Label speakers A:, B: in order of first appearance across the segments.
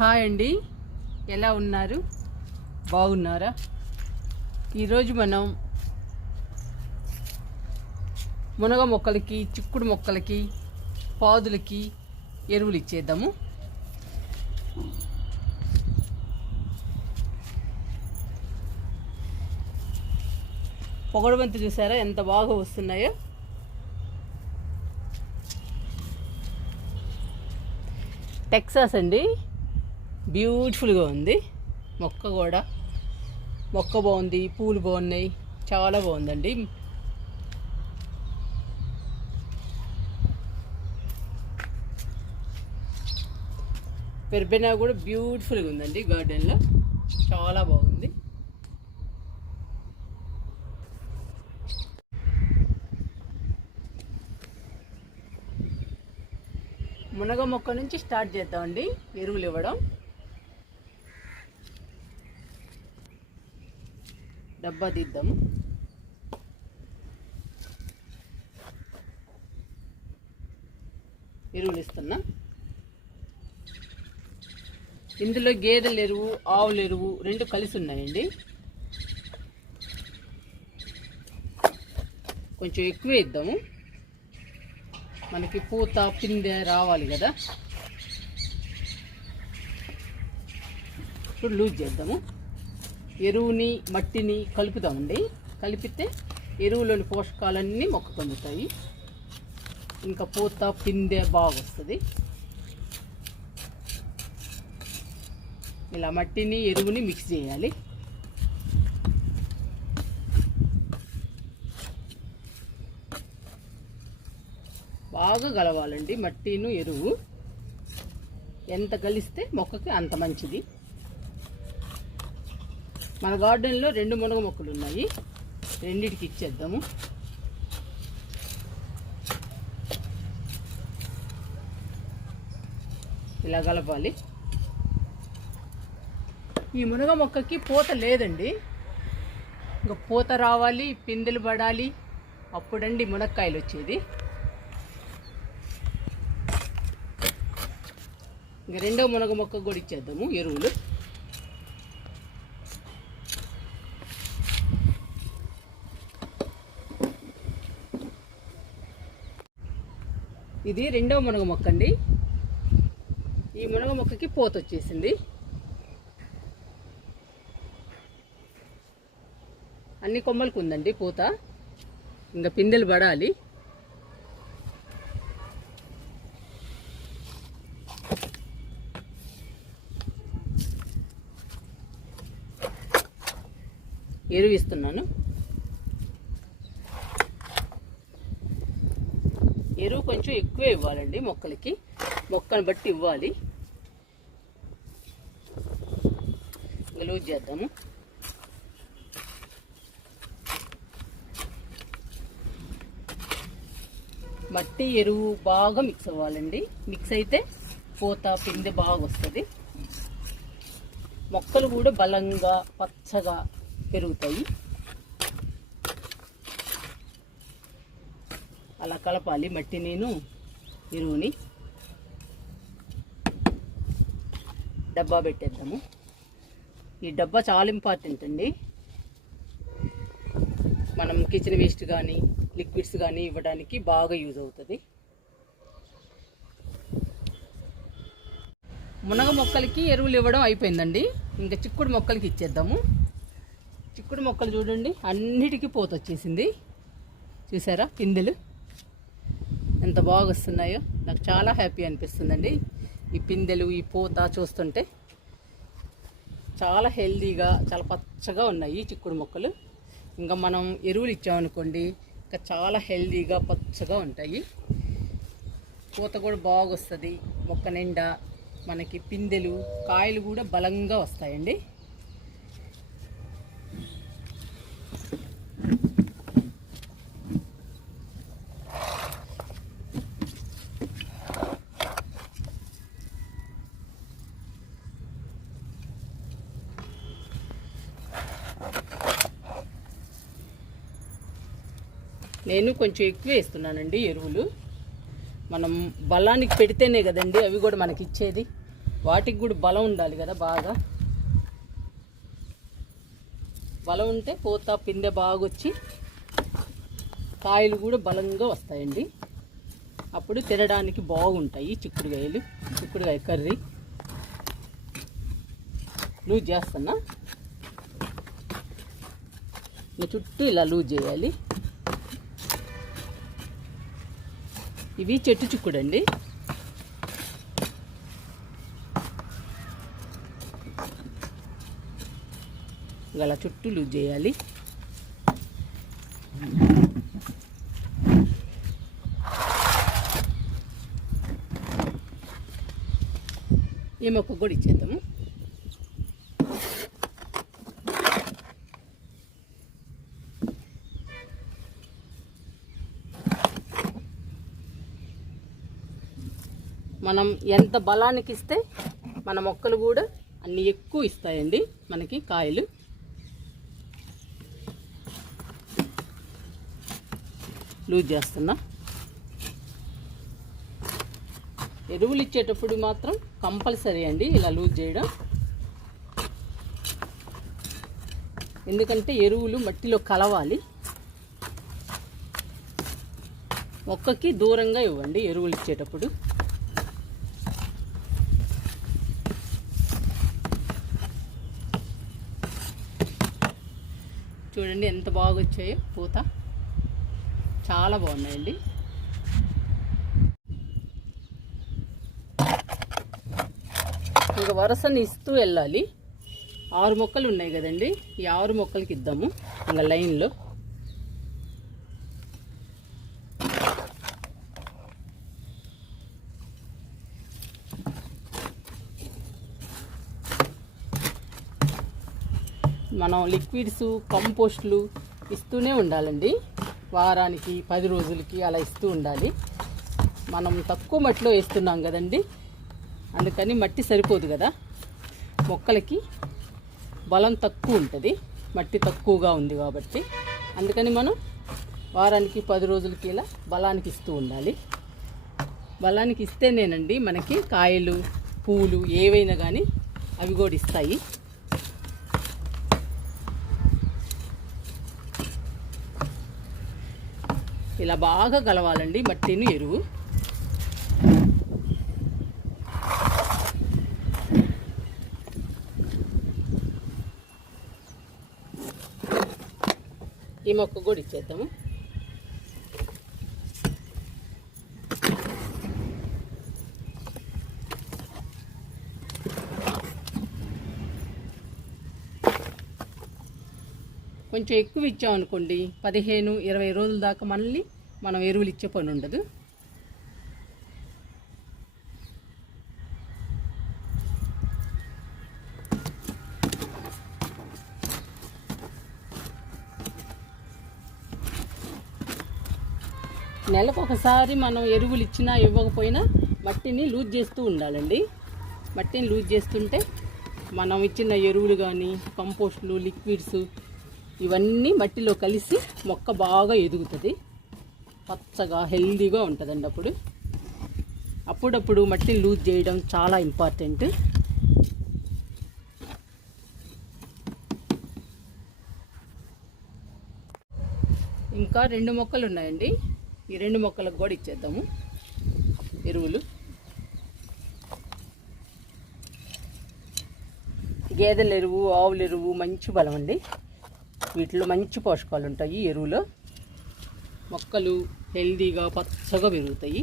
A: Hi అండి. ఎలా ఉన్నారు? బాగున్నారా? ఈరోజు మనం మునగ మొక్కలకి చిక్కుడు మొక్కలకి పాదులకి ఎరువులు ఇచ్చేద్దాము. పొగడబంతి చూసారా? ఎంత బాగా వస్తున్నాయో. టెక్సాస్ అండి. బ్యూటిఫుల్గా ఉంది. మొక్క కూడా. మొక్క బాగుంది పూలు బాగున్నాయి. చాలా బాగుందండి. పెర్బెనా కూడా బ్యూటిఫుల్గా ఉందండి గార్డెన్లో. చాలా బాగుంది. మునగ మొక్క నుంచి స్టార్ట్ చేద్దామండి. ఎరువులు ఇవ్వడం. డబ్బా తీద్దాము ఎరువులు ఇస్తున్నా ఇందులో గేదెల ఎరువు ఆవుల ఎరువు రెండు కలిసి ఉన్నాయండి కొంచెం ఎక్కువ ఇద్దాము మనకి పూత పిందె రావాలి కదా. ఇప్పుడు లూజ్ చేద్దాము. ఎరువుని మట్టిని కలుపుదామండి కలిపితే ఎరువులోని పోషకాలన్నీ మొక్క పొందుతాయి. ఇంకా పూత పిందె బాగా వస్తుంది. ఇలా మట్టిని ఎరువుని మిక్స్ చేయాలి. బాగా కలవాలండి మట్టిను ఎరువు. ఎంత కలిస్తే మొక్కకి అంత మంచిది. మన గార్డెన్లో రెండు మునగ మొక్కలు ఉన్నాయి రెండిటికి ఇచ్చేద్దాము. ఇలా కలపాలి. ఈ మునగ మొక్కకి పూత లేదండి. ఇంకా పూత రావాలి పిందెలు పడాలి. అప్పుడండి మునక్కాయలు వచ్చేది. ఇంక రెండో మునగ మొక్క కూడా ఇచ్చేద్దాము ఎరువులు. ఇది రెండవ మునగ మొక్క అండి ఈ మునగ మొక్కకి పూత వచ్చేసింది. అన్ని కొమ్మలకు ఉందండి పూత. ఇంకా పిందెలు పడాలి ఎరువు ఇస్తున్నాను ఎరువు కొంచెం ఎక్కువే ఇవ్వాలండి మొక్కలకి. మొక్కను బట్టి ఇవ్వాలి. ఇంకా లూజ్ చేద్దాము. మట్టి ఎరువు బాగా మిక్స్ అవ్వాలండి. మిక్స్ అయితే పూత పిండి బాగా వస్తుంది. మొక్కలు కూడా బలంగా పచ్చగా పెరుగుతాయి. అలా కలపాలి మట్టి నేను. ఎరువుని డబ్బా పెట్టేద్దాము. ఈ డబ్బా చాలా ఇంపార్టెంట్ అండి. మనం కిచెన్ వేస్ట్ కానీ లిక్విడ్స్ కానీ ఇవ్వడానికి బాగా యూజ్ అవుతుంది. మునగ మొక్కలకి ఎరువులు ఇవ్వడం అయిపోయిందండి. ఇంకా చిక్కుడు మొక్కలకి ఇచ్చేద్దాము. చిక్కుడు మొక్కలు చూడండి అన్నిటికీ పోత వచ్చేసింది చూసారా పిందెలు? ఎంత బాగా వస్తున్నాయో నాకు చాలా హ్యాపీ అనిపిస్తుందండి. ఈ పిందెలు ఈ పూత చూస్తుంటే చాలా హెల్దీగా చాలా పచ్చగా ఉన్నాయి చిక్కుడు మొక్కలు. ఇంకా మనం ఎరువులు ఇచ్చామనుకోండి ఇంకా చాలా హెల్దీగా పచ్చగా ఉంటాయి. పూత కూడా బాగా వస్తుంది మొక్క నిండా మనకి పిందెలు కాయలు కూడా బలంగా వస్తాయండి. నేను కొంచెం ఎక్కువ వేస్తున్నానండి ఎరువులు. మనం బలానికి పెడితేనే కదండి అవి కూడా మనకి ఇచ్చేది. వాటికి కూడా బలం ఉండాలి కదా బాగా. బలం ఉంటే పూత పిందె బాగా వచ్చి కాయలు కూడా బలంగా వస్తాయండి. అప్పుడు తినడానికి బాగుంటాయి చిక్కుడుకాయలు చిక్కుడుకాయ కర్రీ. లూజ్ చేస్తున్నా. చుట్టూ ఇలా లూజ్ చేయాలి. ఇవి చెట్టు చిక్కుడండి గల చుట్టూ లూజ్ చేయాలి. ఈ మొక్క కూడా ఇచ్చేద్దాము. మనం ఎంత బలానికి ఇస్తే మన మొక్కలు కూడా అన్ని ఎక్కువ ఇస్తాయండి మనకి కాయలు. లూజ్ చేస్తున్నా. ఎరువులు ఇచ్చేటప్పుడు మాత్రం కంపల్సరీ అండి ఇలా లూజ్ చేయడం. ఎందుకంటే ఎరువులు మట్టిలో కలవాలి. మొక్కకి దూరంగా ఇవ్వండి ఎరువులు ఇచ్చేటప్పుడు. చూడండి ఎంత బాగా వచ్చాయో పూత. చాలా బాగున్నాయండి. ఇంకా వరుసని ఇస్తూ వెళ్ళాలి. ఆరు మొక్కలు ఉన్నాయి కదండి. ఈ ఆరు మొక్కలకి ఇద్దాము. ఇంకా లైన్లో. మనం లిక్విడ్స్ కంపోస్ట్లు ఇస్తూనే ఉండాలండి. వారానికి పది రోజులకి అలా ఇస్తూ ఉండాలి. మనం తక్కువ మట్టిలో వేస్తున్నాం కదండి. అందుకని మట్టి సరిపోదు కదా. మొక్కలకి బలం తక్కువ ఉంటుంది. మట్టి తక్కువగా ఉంది కాబట్టి. అందుకని మనం వారానికి పది రోజులకి ఇలా బలానికి ఇస్తూ ఉండాలి. బలానికి ఇస్తేనేనండి మనకి కాయలు పూలు ఏవైనా కానీ అవి కూడా ఇస్తాయి. ఇలా బాగా కలవాలండి మట్టిని ఎరువు. ఈ మొక్క కూడా ఇచ్చేద్దాము. కొంచెం ఎక్కువ ఇచ్చామనుకోండి పదిహేను ఇరవై రోజుల దాకా మళ్ళీ మనం ఎరువులు ఇచ్చే పని ఉండదు. నెలకు ఒకసారి మనం ఎరువులు ఇచ్చినా ఇవ్వకపోయినా మట్టిని లూజ్ చేస్తూ ఉండాలండి. మట్టిని లూజ్ చేస్తుంటే మనం ఇచ్చిన ఎరువులు కానీ కంపోస్ట్లు లిక్విడ్స్ ఇవన్నీ మట్టిలో కలిసి మొక్క బాగా ఎదుగుతుంది. పచ్చగా హెల్దీగా ఉంటుందండి అప్పుడు. అప్పుడప్పుడు మట్టిని లూజ్ చేయడం చాలా ఇంపార్టెంట్. ఇంకా రెండు మొక్కలు ఉన్నాయండి. ఈ రెండు మొక్కలకు కూడా ఇచ్చేద్దాము. ఎరువులు. గేదెల ఎరువు ఆవుల ఎరువు మంచి బలం అండి. వీటిలో మంచి పోషకాలు ఉంటాయి. ఎరువులు ఎరువులో మొక్కలు హెల్దీగా పచ్చగా పెరుగుతాయి.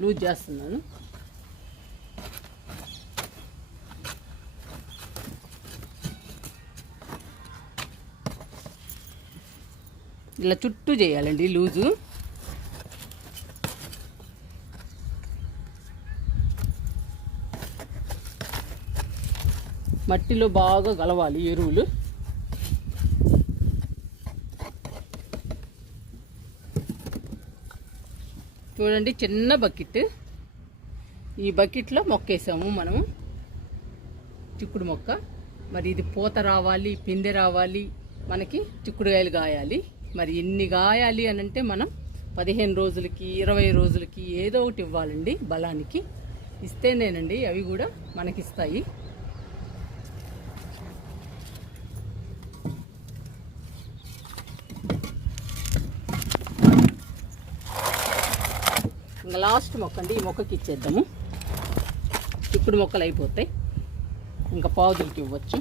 A: లూజ్ చేస్తున్నాను. ఇలా చుట్టూ చేయాలండి లూజు. మట్టిలో బాగా గలవాలి ఎరువులు. చూడండి చిన్న బకెట్. ఈ బకెట్లో మొక్క వేసాము మనము. చిక్కుడు మొక్క. మరి ఇది పూత రావాలి పిందె రావాలి మనకి చిక్కుడుకాయలు కాయాలి. మరి ఎన్ని గాయాలి అని అంటే మనం పదిహేను రోజులకి ఇరవై రోజులకి ఏదో ఒకటి ఇవ్వాలండి బలానికి. ఇస్తేనేనండి అవి కూడా మనకిస్తాయి. ఇంకా లాస్ట్ మొక్క అండి ఈ మొక్కకి ఇచ్చేద్దాము. ఇప్పుడు మొక్కలు అయిపోతాయి. ఇంకా పావుదులకి ఇవ్వచ్చు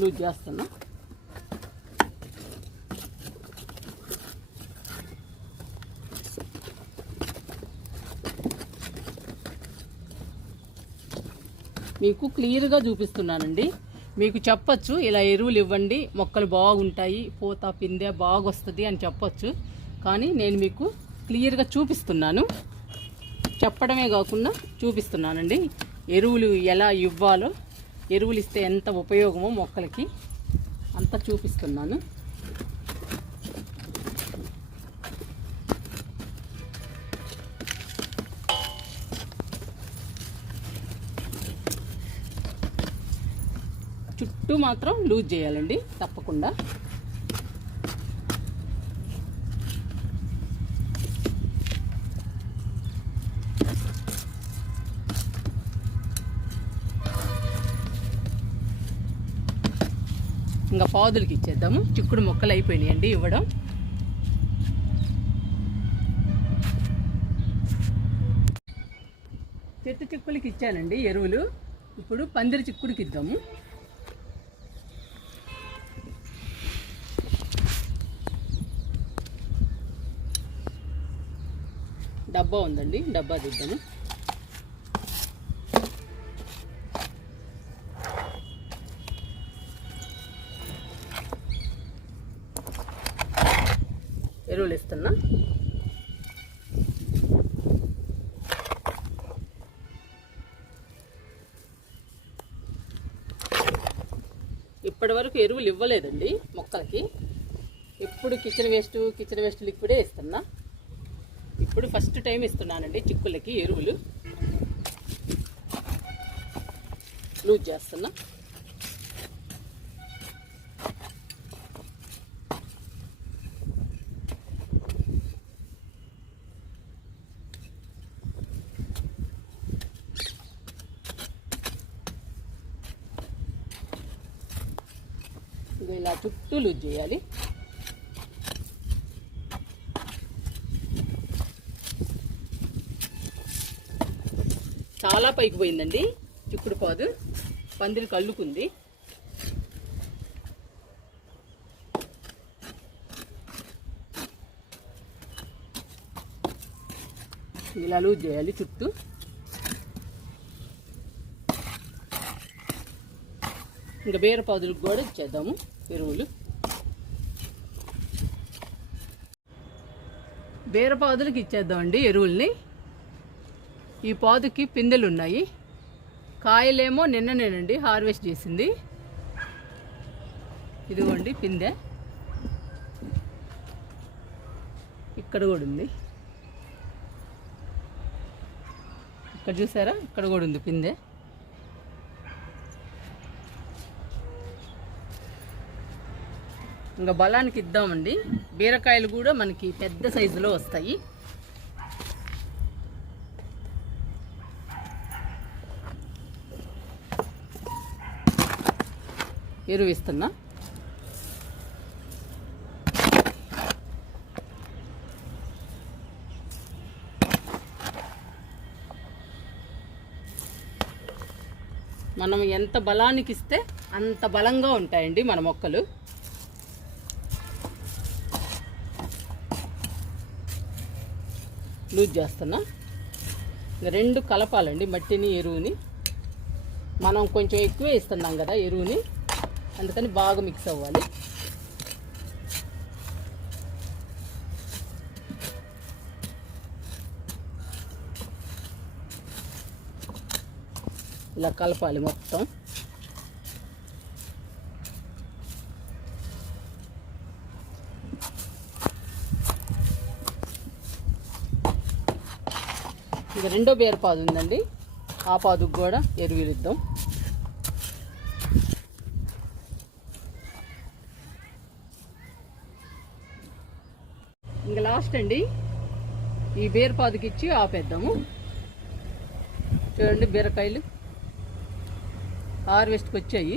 A: లూజ్ చేస్తున్నా. మీకు క్లియర్గా చూపిస్తున్నానండి. మీకు చెప్పచ్చు ఇలా ఎరువులు ఇవ్వండి మొక్కలు బాగుంటాయి పూత పిందె బాగొస్తుంది అని చెప్పచ్చు. కానీ నేను మీకు క్లియర్గా చూపిస్తున్నాను. చెప్పడమే కాకుండా చూపిస్తున్నానండి. ఎరువులు ఎలా ఇవ్వాలో ఎరువులు ఇస్తే ఎంత ఉపయోగమో మొక్కలకి అంత చూపిస్తున్నాను. చుట్టూ మాత్రం లూజ్ చేయాలండి తప్పకుండా ఇంకా పాదులకి ఇచ్చేద్దాము. చిక్కుడు మొక్కలు అయిపోయినాయండి ఇవ్వడం. చెట్టు చిక్కులకి ఇచ్చానండి ఎరువులు. ఇప్పుడు పందిరి చిక్కుడికి ఇద్దాము. డబ్బా ఉందండి డబ్బా దిద్దాము ఎరువులు ఇస్తున్నా ఇప్పటి వరకు ఎరువులు ఇవ్వలేదండి మొక్కలకి. ఇప్పుడు కిచెన్ వేస్ట్ కిచెన్ వేస్ట్ లిక్విడే ఇస్తున్నా. ఇప్పుడు ఫస్ట్ టైం ఇస్తున్నానండి చిక్కులకి ఎరువులు. లూజ్ చేస్తున్నా ఇది ఇలా చుట్టూ లూజ్ చేయాలి. చాలా పైకి పోయిందండి. చిక్కుడు పాదు. పందిరి కళ్ళుకుంది. ఇలా లూజ్ చేయాలి చుట్టూ. ఇంకా బీర పాదులకు కూడా ఇచ్చేద్దాము ఎరువులు. బీర పాదులకు ఇచ్చేద్దామండి ఎరువుల్ని. ఈ పాదుకి పిందెలు ఉన్నాయి కాయలేమో నిన్ననేనండి హార్వెస్ట్ చేసింది. ఇదిగోండి పిందె. ఇక్కడ కూడా ఉంది. ఇక్కడ చూసారా? ఇక్కడ కూడా ఉంది పిందె. ఇంకా బలానికి ఇద్దామండి. బీరకాయలు కూడా మనకి పెద్ద సైజులో వస్తాయి. ఎరువు ఇస్తున్నా మనం ఎంత బలానికి ఇస్తే అంత బలంగా ఉంటాయండి మన మొక్కలు. లూజ్ చేస్తున్నా. రెండు కలపాలండి మట్టిని ఎరువుని. మనం కొంచెం ఎక్కువే ఇస్తున్నాం కదా ఎరువుని. అందుకని బాగా మిక్స్ అవ్వాలి. ఇలా కలపాలి మొత్తం. ఇది రెండో బేరపాదు ఉందండి. ఆ పాదుకు కూడా ఎరువులు ఇద్దాం ఇంకా లాస్ట్ అండి. ఈ బీరపాదుకి ఇచ్చి ఆపేద్దాము. చూడండి బీరకాయలు హార్వెస్ట్కి వచ్చాయి.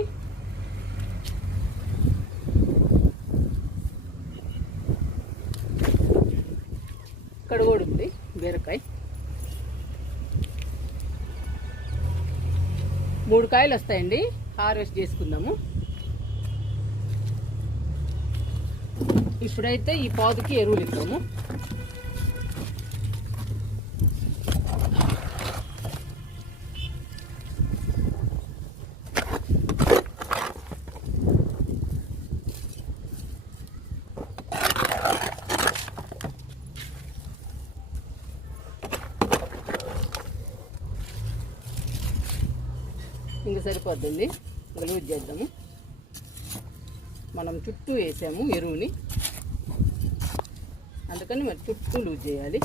A: ఇక్కడ కూడా కాయలు వస్తాయండి. హార్వెస్ట్ చేసుకుందాము. ఇప్పుడైతే ఈ పాదుకి ఎరువులు ఇద్దాము ఇంక సరిపోద్దండి ఇంకా లూజ్ చేద్దాము. మనం చుట్టూ వేసాము ఎరువుని. అందుకని మరి చుట్టూ లూజ్ చేయాలి.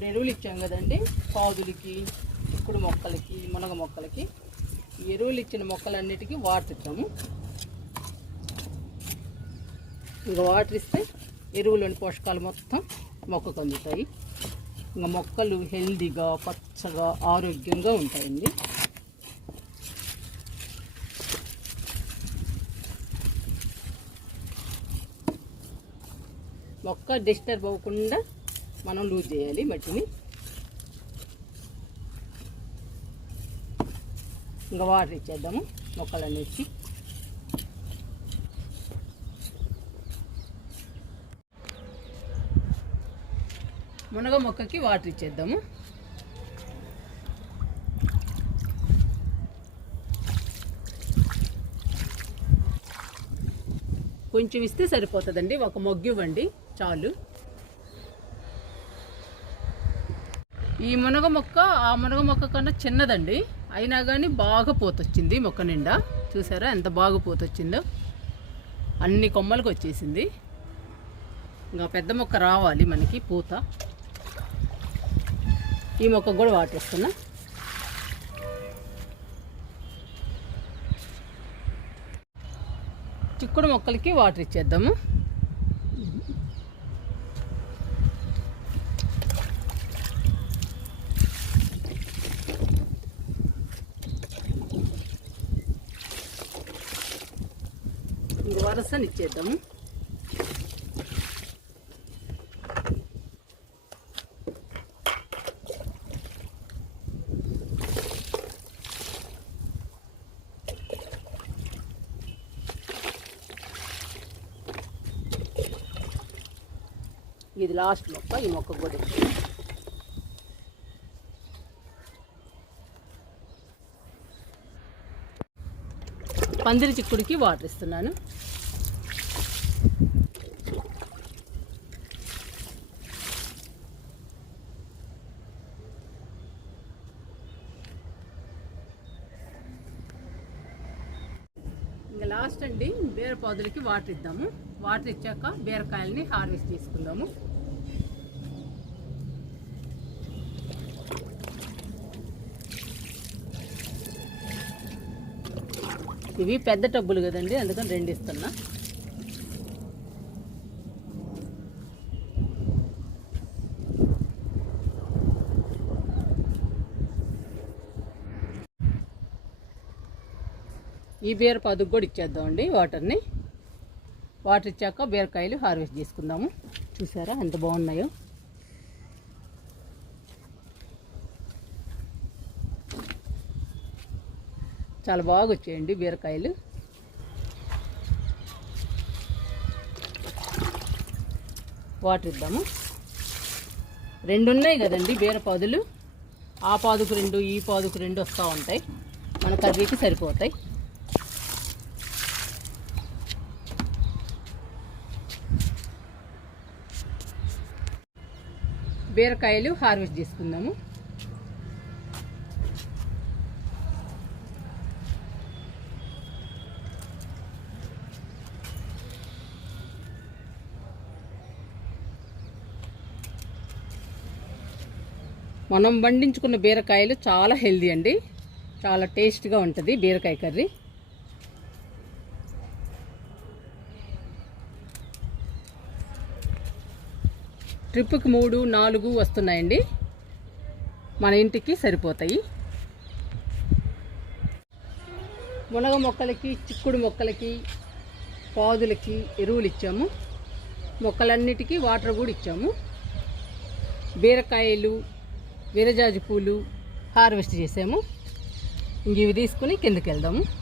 A: ఇప్పుడు ఎరువులు ఇచ్చాం కదండి. పాదులకి చిక్కుడు మొక్కలకి మునగ మొక్కలకి. ఎరువులు ఇచ్చిన మొక్కలన్నిటికీ వాటర్ ఇద్దాము ఇంకా వాటర్ ఇస్తే ఎరువులోని పోషకాలు మొత్తం మొక్కకు అందుతాయి. ఇంకా మొక్కలు హెల్దీగా పచ్చగా ఆరోగ్యంగా ఉంటాయండి. మొక్క డిస్టర్బ్ అవ్వకుండా మనం లూజ్ చేయాలి మట్టిని. ఇంకా వాటర్ ఇచ్చేద్దాము మొక్కలన్నిటికీ మునగ మొక్కకి వాటర్ ఇచ్చేద్దాము. కొంచెం ఇస్తే సరిపోతుందండి ఒక మొగ్గు ఇవ్వండి చాలు. ఈ మునగ మొక్క ఆ మునగ మొక్క కన్నా చిన్నదండి. అయినా కానీ బాగా పోతొచ్చింది మొక్క నిండా. చూసారా ఎంత బాగా పోతొచ్చిందో? అన్ని కొమ్మలకు వచ్చేసింది. ఇంకా పెద్ద మొక్క రావాలి మనకి పూత. ఈ మొక్క కూడా వాటర్ చిక్కుడు మొక్కలకి వాటర్ ఇచ్చేద్దాము. ఇంక ఇచ్చేద్దాము. ఇది లాస్ట్ మొక్క ఈ మొక్క కూడా పందిరి చిక్కుడికి వాటర్ ఇస్తున్నాను ఇంకా లాస్ట్ అండి బీర పౌదులకి వాటర్ ఇద్దాము. వాటర్ ఇచ్చాక బీరకాయలని హార్వెస్ట్ చేసుకుందాము. ఇవి పెద్ద టబ్బులు కదండి అందుకని రెండు ఇస్తున్నా. ఈ బీరపాదు కూడా కూడా ఇచ్చేద్దామండి వాటర్ని. వాటర్ ఇచ్చాక బీరకాయలు హార్వెస్ట్ చేసుకుందాము. చూసారా ఎంత బాగున్నాయో. చాలా బాగా వచ్చాయండి బీరకాయలు. వాటర్ ఇద్దాము. రెండు ఉన్నాయి కదండి బీరపాదులు ఆ పాదుకు రెండు ఈ పాదుకు రెండు వస్తూ ఉంటాయి. మన కర్రీకి సరిపోతాయి. బీరకాయలు హార్వెస్ట్ చేసుకుందాము. మనం పండించుకున్న బీరకాయలు చాలా హెల్దీ అండి. చాలా టేస్ట్గా ఉంటుంది బీరకాయ కర్రీ. ట్రిప్కి మూడు నాలుగు వస్తున్నాయండి. మన ఇంటికి సరిపోతాయి. మునగ మొక్కలకి చిక్కుడు మొక్కలకి పాదులకి ఎరువులు ఇచ్చాము. మొక్కలన్నిటికీ వాటర్ కూడా ఇచ్చాము. బీరకాయలు విరజాజి పూలు హార్వెస్ట్ చేసాము. ఇంక ఇవి తీసుకుని కిందకి వెళ్దాము.